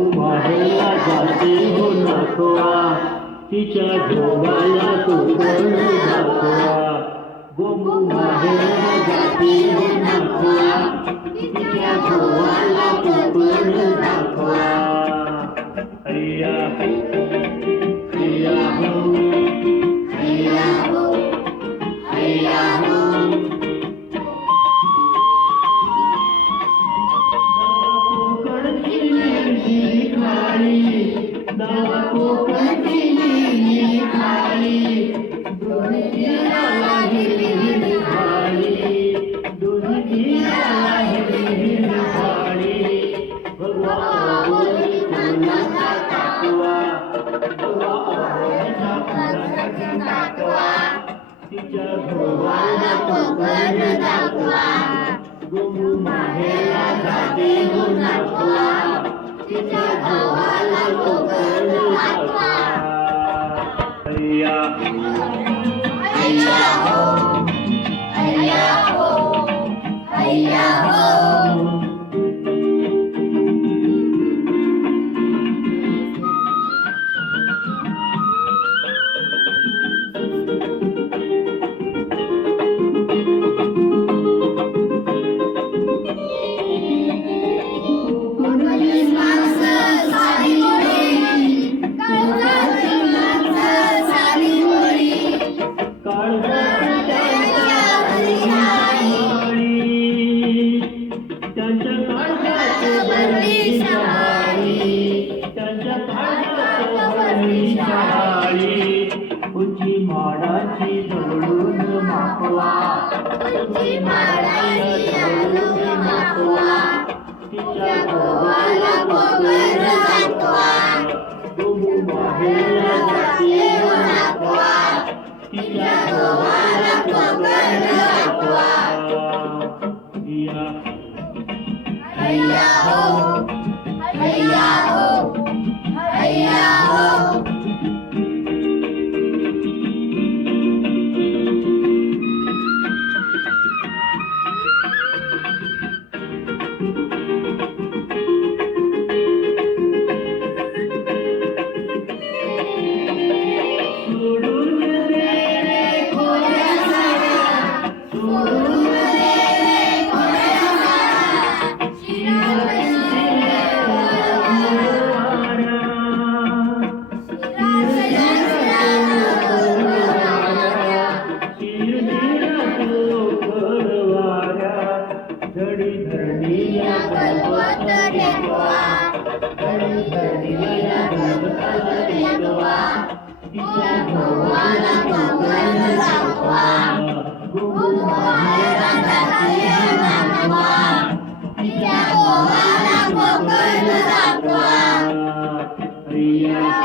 माहेरला जाते हो नाखवा तिच्या ढोबाला कोकण दाखवा गोमू माहेरला जाते हो नाखवा तिच्या ढोबाला कोकण दाखवा हैया हैया हो हैया हो हैया हो गोमू माहेरला जाते हो नाखवा तिच्या ढोबाला कोकण दाखवा हैया हैया हो हैया हो हैया हो उंची माडाची जवळून मापवा उंची माडाची जवळून मापवा तिच्या गोवाला कोकण दाखवा गोमू माहेरला जाते हो नाखवा तिच्या गोवाला कोकण दाखवा हैया हो हैया हो हैया हो Yeah.